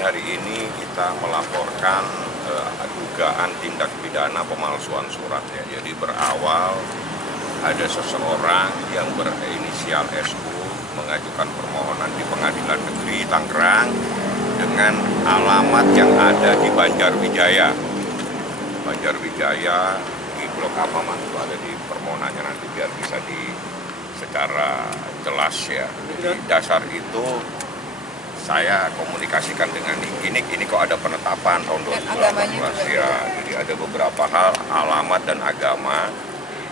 hari ini kita melaporkan dugaan tindak pidana pemalsuan surat ya. Jadi berawal ada seseorang yang berinisial SU mengajukan permohonan di Pengadilan Negeri Tangerang dengan alamat yang ada di Banjarwijaya. Banjarwijaya di Blok apa Mas? Itu ada di permohonannya, nanti biar bisa secara jelas ya. Jadi dasar itu saya komunikasikan dengan ini kok ada penetapan tahun 2018 ya. Jadi ada beberapa hal, alamat dan agama.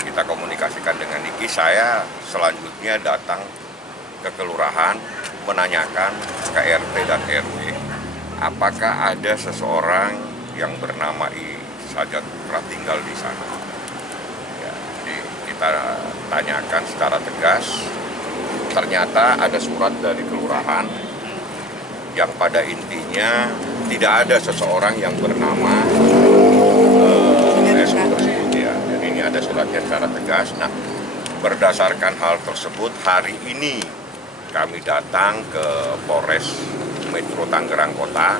Kita komunikasikan dengan Niki. Saya selanjutnya datang ke kelurahan menanyakan ke RT dan RW apakah ada seseorang yang bernama Sajat Putra tinggal di sana. Ya, jadi kita tanyakan secara tegas. Ternyata ada surat dari kelurahan yang pada intinya tidak ada seseorang yang bernama SU tersebut ya. Jadi ini ada suratnya secara tegas. Nah, berdasarkan hal tersebut hari ini kami datang ke Polres Metro Tangerang Kota.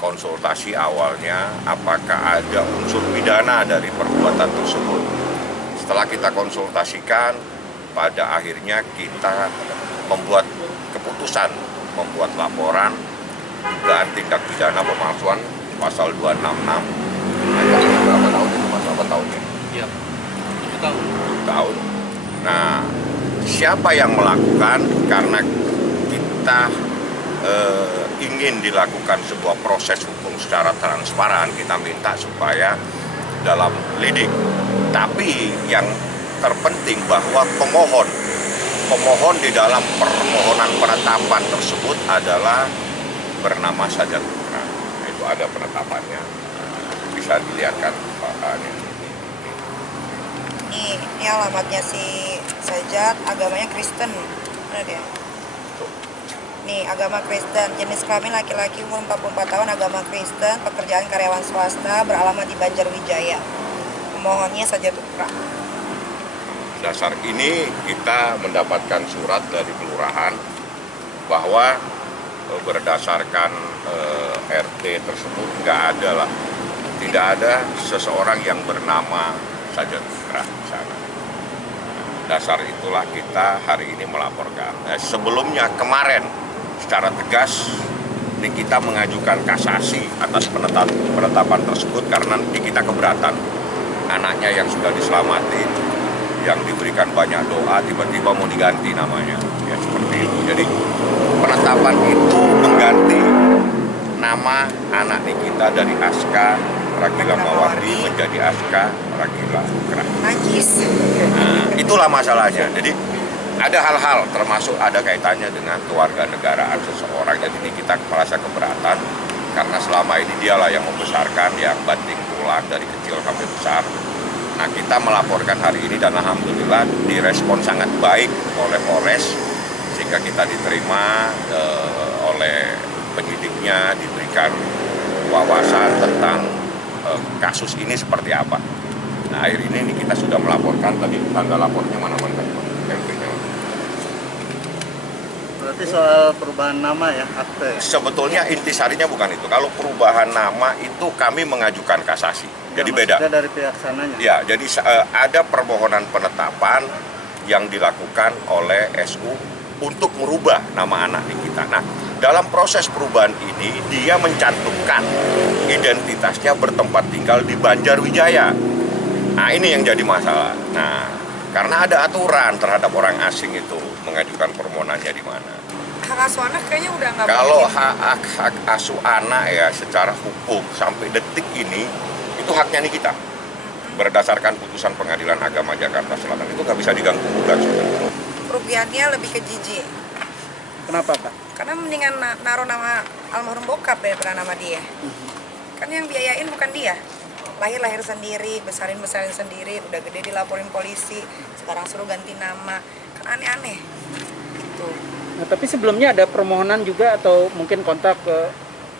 Konsultasi awalnya apakah ada unsur pidana dari perbuatan tersebut. Setelah kita konsultasikan, pada akhirnya kita membuat keputusan, membuat laporan dugaan tindak pidana pemalsuan pasal 266. Berapa tahun itu Mas? Berapa tahunnya? Iya, 7 tahun. 7 tahun. Nah, siapa yang melakukan? Karena kita ingin dilakukan sebuah proses hukum secara transparan, kita minta supaya dalam lidik. Tapi yang terpenting bahwa pemohon di dalam permohonan penetapan tersebut adalah bernama Sajat Putra. Itu ada penetapannya, bisa dilihatkan Pak Ani. Ini alamatnya si Sajat, agamanya Kristen, benar ya? Nih, agama Kristen, jenis kelamin laki-laki, umur 44 tahun, agama Kristen, pekerjaan karyawan swasta, beralamat di Banjarwijaya. Pemohonnya Sajat Putra. Dasar ini kita mendapatkan surat dari kelurahan bahwa berdasarkan RT tersebut tidak ada seseorang yang bernama Sajat Putra di sana. Dasar itulah kita hari ini melaporkan. Sebelumnya kemarin secara tegas ini kita mengajukan kasasi atas penetapan tersebut karena kita keberatan. Anaknya yang sudah diselamatin, yang diberikan banyak doa, tiba-tiba mau diganti namanya, ya seperti itu. Jadi penetapan itu mengganti nama anak kita dari Aska Ragila Mawardi menjadi Aska Ragila Kerah. Najis. Nah, itulah masalahnya. Jadi ada hal-hal termasuk ada kaitannya dengan kewarganegaraan seseorang. Jadi ini kita merasa keberatan karena selama ini dialah yang membesarkan, yang banting tulang dari kecil sampai besar. Nah, kita melaporkan hari ini dan alhamdulillah direspon sangat baik oleh Polres sehingga kita diterima oleh penyidiknya, diberikan wawasan tentang kasus ini seperti apa. Nah, akhir ini kita sudah melaporkan, tadi tanggal lapornya mana-mana MP-nya. Berarti soal perubahan nama ya, akte? Sebetulnya intisarinya bukan itu. Kalau perubahan nama itu kami mengajukan kasasi. Jadi beda. Dari pihak sananya? Ya, jadi ada permohonan penetapan yang dilakukan oleh SU untuk merubah nama anak kita. Nah, dalam proses perubahan ini dia mencantumkan identitasnya bertempat tinggal di Banjarwijaya. Nah, ini yang jadi masalah. Nah, karena ada aturan terhadap orang asing itu mengajukan permohonannya di mana. Hak asuh anak kayaknya udah nggak. Kalau hak asuh anak ya secara hukum sampai detik ini itu haknya nih kita. Berdasarkan putusan Pengadilan Agama Jakarta Selatan itu nggak bisa diganggu gugat. Kerugiannya lebih ke jijik. Kenapa Pak? Karena mendingan naruh nama almarhum bokap daripada nama dia. Kan yang biayain bukan dia. Lahir sendiri, besarin sendiri, udah gede dilaporin polisi, sekarang suruh ganti nama. Kan aneh-aneh. Tuh. Nah, tapi sebelumnya ada permohonan juga atau mungkin kontak ke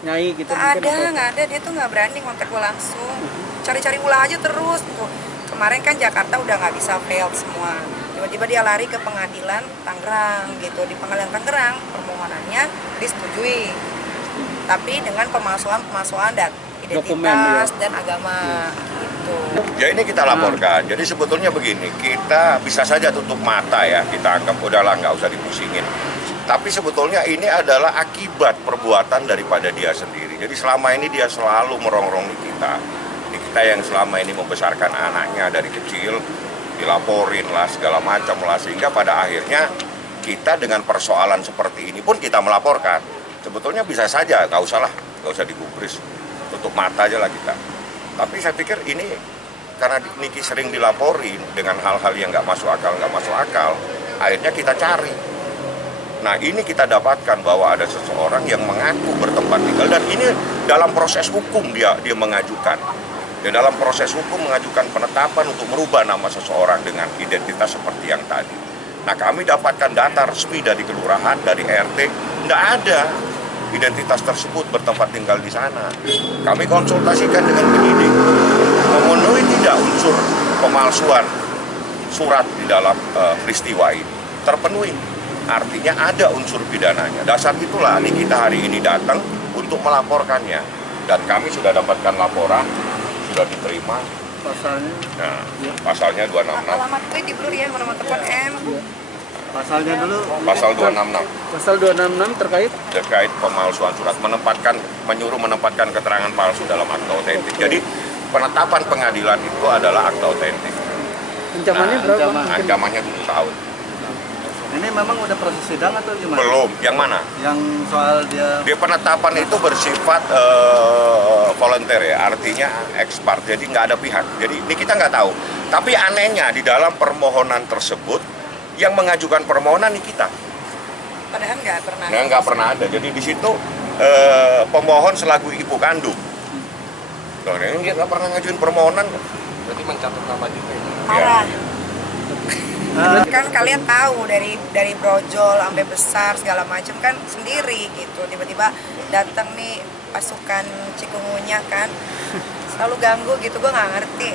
Nyai gitu? Nggak ada, dia tuh nggak berani kontak gue langsung. Cari-cari ulah aja terus tuh. Kemarin kan Jakarta udah nggak bisa failed semua. Tiba-tiba dia lari ke pengadilan Tangerang gitu. Di pengadilan Tangerang permohonannya disetujui. tapi dengan pemalsuan dan Dokumen, identitas ya. dan agama gitu. Ya ini kita laporkan. Jadi sebetulnya begini, kita bisa saja tutup mata ya, kita anggap udahlah nggak usah dipusingin. Tapi sebetulnya ini adalah akibat perbuatan daripada dia sendiri. Jadi selama ini dia selalu merongrong kita. Kita yang selama ini membesarkan anaknya dari kecil, dilaporin lah segala macam lah, sehingga pada akhirnya kita dengan persoalan seperti ini pun kita melaporkan. Sebetulnya bisa saja, nggak usah digubris, tutup mata aja lah kita. Tapi saya pikir ini karena Niki sering dilaporin dengan hal-hal yang nggak masuk akal, akhirnya kita cari. Nah ini kita dapatkan bahwa ada seseorang yang mengaku bertempat tinggal, dan ini dalam proses hukum dia mengajukan. Dan dalam proses hukum mengajukan penetapan untuk merubah nama seseorang dengan identitas seperti yang tadi. Nah kami dapatkan data resmi dari kelurahan, dari RT, nggak ada identitas tersebut bertempat tinggal di sana. Kami konsultasikan dengan penyidik, memenuhi tidak unsur pemalsuan surat di dalam peristiwa ini, terpenuhi. Artinya ada unsur pidananya. Dasar itulah kita hari ini datang untuk melaporkannya. Dan kami sudah dapatkan laporan, sudah diterima. Pasalnya? Nah, pasalnya 266. Alamat gue di Blur ya, nama telepon M. Pasalnya dulu? Pasal 266 Pasal 266 terkait pemalsuan surat, menyuruh menempatkan keterangan palsu dalam akta otentik. Jadi penetapan pengadilan itu adalah akta otentik. Ancamannya berapa? Ancamannya 7 tahun. Ini memang udah proses sidang atau gimana? Belum. Yang mana? Yang soal dia... Dia penetapan itu bersifat volunteer ya, artinya ex parte, jadi nggak ada pihak. Jadi ini kita nggak tahu. Tapi anehnya di dalam permohonan tersebut, yang mengajukan permohonan ini kita. Padahal nggak pernah. Nah, nggak pernah ada. Jadi di situ pemohon selaku ibu kandung. Loh, ini dia nggak pernah ngajuin permohonan. Berarti mencatat nama juga ya? Parah. Kan kalian tahu dari brojol sampai besar segala macam kan sendiri gitu. Tiba-tiba datang nih pasukan cikungunya kan, selalu ganggu gitu, gue nggak ngerti.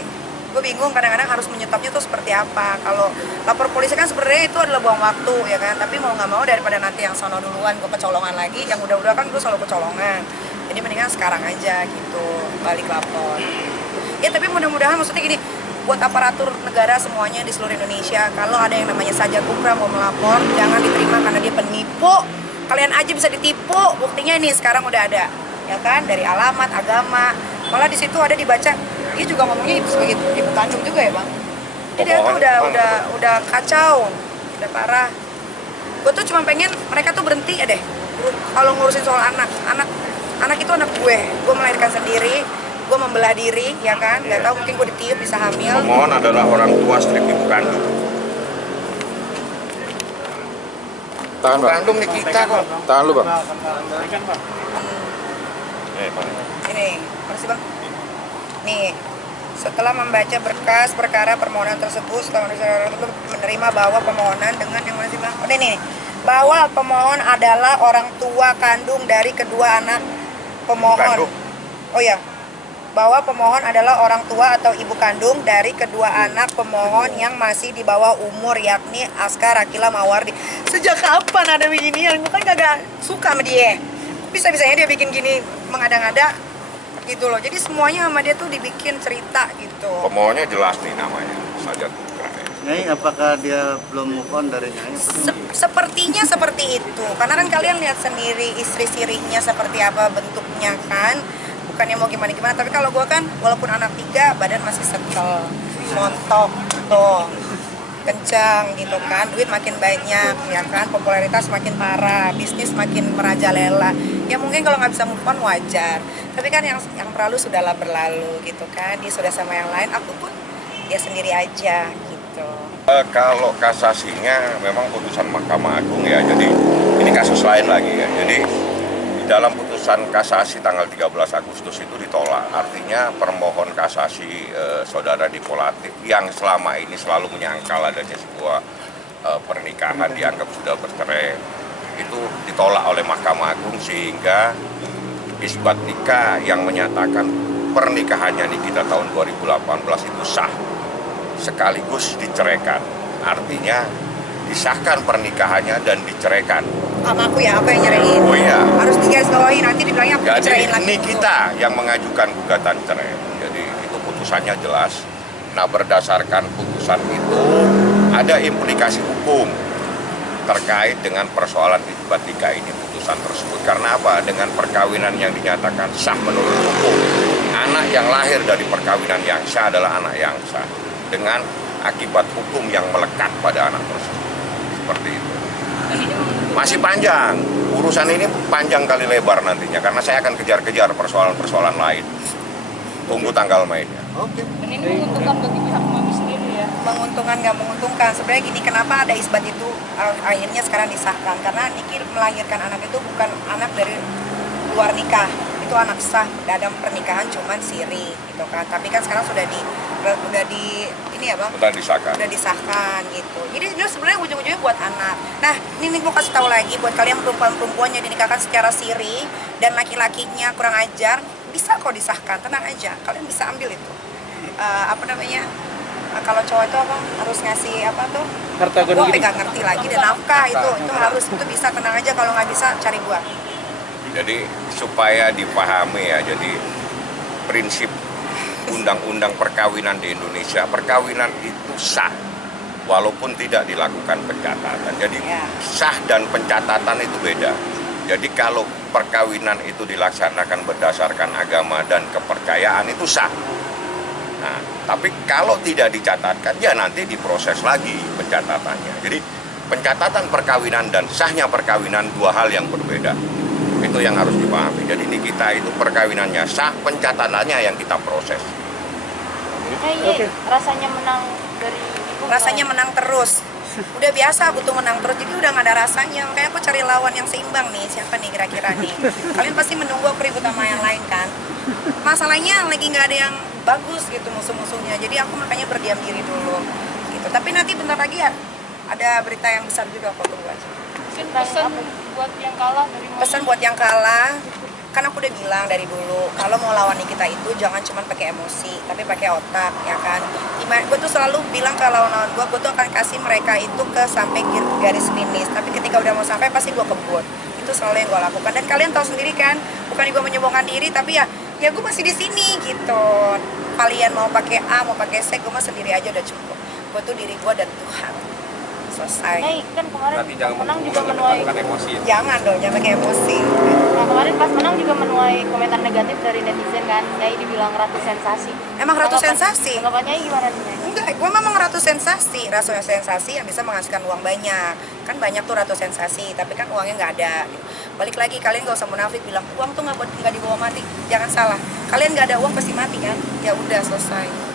Gue bingung kadang-kadang harus menyetopnya tuh seperti apa. Kalau lapor polisi kan sebenarnya itu adalah buang waktu ya kan, tapi mau nggak mau daripada nanti yang sono duluan gue kecolongan lagi, yang udah-udah kan gue selalu kecolongan. Jadi mendingan sekarang aja gitu balik lapor. Ya tapi mudah-mudahan maksudnya gini, buat aparatur negara semuanya di seluruh Indonesia, kalau ada yang namanya Sajat Kupra mau melapor, jangan diterima karena dia penipu. Kalian aja bisa ditipu, buktinya ini sekarang udah ada, ya kan, dari alamat, agama. Malah di situ ada dibaca, dia juga ngomongnya sebagai ibu kandung juga ya bang. Jadi dia tuh udah kacau, udah parah. Gue tuh cuma pengen mereka tuh berhenti ya deh, kalau ngurusin soal anak itu anak gue melahirkan sendiri. Gue membelah diri, ya kan, nggak tahu mungkin gue ditiup bisa hamil. Pemohon adalah orang tua strip ibu kandung. Tahan Ibu bang, kandung nih kita kok. tahan lu bang. Ini, makasih bang. Nih, setelah membaca berkas perkara permohonan tersebut, setelah menerima bahwa permohonan dengan yang mana sih bang? Oh, ini, bahwa pemohon adalah orang tua kandung dari kedua anak pemohon. Kandung. Oh ya, bahwa pemohon adalah orang tua atau ibu kandung dari kedua anak pemohon yang masih di bawah umur, yakni Askar Akila Mawardi. Sejak kapan ada beginian? Gue kan kagak suka sama dia. Bisa-bisanya dia bikin gini mengada-ngada gitu loh. Jadi semuanya sama dia tuh dibikin cerita gitu. Pemohonnya jelas nih namanya, Sajat Kupra. Nyai, apakah dia belum move on dari Nyai? Sepertinya seperti itu. Karena kan kalian lihat sendiri istri sirinya seperti apa bentuknya kan. Bukannya mau gimana-gimana, tapi kalau gue kan walaupun anak 3, badan masih setel, montok, tuh, kencang gitu kan, duit makin banyak, ya kan, popularitas makin parah, bisnis makin merajalela. Ya mungkin kalau nggak bisa move on wajar, tapi kan yang berlalu sudahlah berlalu gitu kan, dia sudah sama yang lain, aku pun dia sendiri aja gitu. Kalau kasasinya memang putusan Mahkamah Agung ya, jadi ini kasus lain lagi ya. Jadi di dalam putusan kasasi tanggal 13 Agustus itu ditolak. Artinya permohon kasasi saudara Dipo Latif yang selama ini selalu menyangkal adanya sebuah pernikahan dianggap sudah bercerai, itu ditolak oleh Mahkamah Agung, sehingga isbat nikah yang menyatakan pernikahannya Nikita tahun 2018 itu sah sekaligus diceraikan. Artinya disahkan pernikahannya dan diceraikan. Sama aku ya, aku yang nyerahin. Oh iya. Harus digarisbawahi, nanti dibilangnya aku Jadi dicerain lagi. ini kita yang mengajukan gugatan cerai. Jadi itu putusannya jelas. Nah, berdasarkan putusan itu ada implikasi hukum terkait dengan persoalan isbat nikah ini, putusan tersebut. Karena apa? Dengan perkawinan yang dinyatakan sah menurut hukum, anak yang lahir dari perkawinan yang sah adalah anak yang sah dengan akibat hukum yang melekat pada anak tersebut. Seperti itu. Masih panjang, urusan ini panjang kali lebar nantinya karena saya akan kejar-kejar persoalan-persoalan lain. Tunggu tanggal mainnya. Dan ini menguntungkan bagi pihak mami sendiri ya. Menguntungkan nggak menguntungkan, sebenarnya gini, kenapa ada isbat itu akhirnya sekarang disahkan, karena Niki melahirkan anak itu bukan anak dari luar nikah, itu anak sah dalam pernikahan cuman siri gitu kan, tapi kan sekarang sudah di ini ya bang, udah disahkan gitu. Jadi ini sebenarnya ujung-ujungnya buat anak. Nah ini gue kasih tahu lagi buat kalian perempuan-perempuan yang dinikahkan secara siri dan laki-lakinya kurang ajar, bisa kok disahkan, tenang aja, kalian bisa ambil itu kalau cowok itu apa harus ngasih apa tuh, Harta gue gondong gini. nggak ngerti lagi, dan nafkah itu harus, itu bisa, tenang aja, kalau nggak bisa cari gua. Jadi supaya dipahami ya, jadi prinsip undang-undang perkawinan di Indonesia, perkawinan itu sah walaupun tidak dilakukan pencatatan. Jadi Ya. sah dan pencatatan itu beda. Jadi kalau perkawinan itu dilaksanakan berdasarkan agama dan kepercayaan itu sah. Nah, tapi kalau tidak dicatatkan ya nanti diproses lagi pencatatannya. Jadi pencatatan perkawinan dan sahnya perkawinan dua hal yang berbeda. Itu yang harus dipahami. Jadi ini kita itu perkawinannya sah, pencatatannya yang kita proses. Ini Oke. rasanya menang dari ibu. Rasanya menang terus. Udah biasa aku tuh menang terus, jadi udah nggak ada rasanya. Makanya aku cari lawan yang seimbang nih. Siapa nih kira-kira nih? Kalian pasti menunggu aku ribut sama yang lain kan? Masalahnya lagi nggak ada yang bagus gitu musuh-musuhnya. Jadi aku makanya berdiam diri dulu. Gitu. Tapi nanti bentar lagi ya ada berita yang besar juga kok, tunggu aja. Mungkin pesan buat yang kalah dari mami. Pesan buat yang kalah, kan aku udah bilang dari dulu, kalau mau lawan kita itu jangan cuma pakai emosi, tapi pakai otak, ya kan. Gue tuh selalu bilang ke lawan-lawan gue tuh akan kasih mereka itu ke sampai garis finish, tapi ketika udah mau sampai pasti gue kebut. Itu selalu yang gue lakukan, dan kalian tahu sendiri kan, bukan gue menyombongkan diri, tapi ya gue masih di sini gitu. Kalian mau pakai A, mau pakai C, gue mah sendiri aja udah cukup. Gue tuh diri gue dan Tuhan. Selesai. Kan kemarin Berarti jangan menang juga menuai. menggunakan emosi ya. Jangan dong, jangan pakai emosi. Nah kemarin pas menang juga menuai komentar negatif dari netizen kan. Nyai dibilang ratu sensasi. Emang ratu sensasi? Tanggapannya gimana nih Nyai? Enggak, gue memang ratu sensasi. Ratu sensasi yang bisa menghasilkan uang banyak. Kan banyak tuh ratu sensasi, tapi kan uangnya nggak ada. Balik lagi, kalian gak usah munafik bilang uang tuh nggak dibawa mati. Jangan salah. Kalian nggak ada uang pasti mati kan? Ya udah selesai.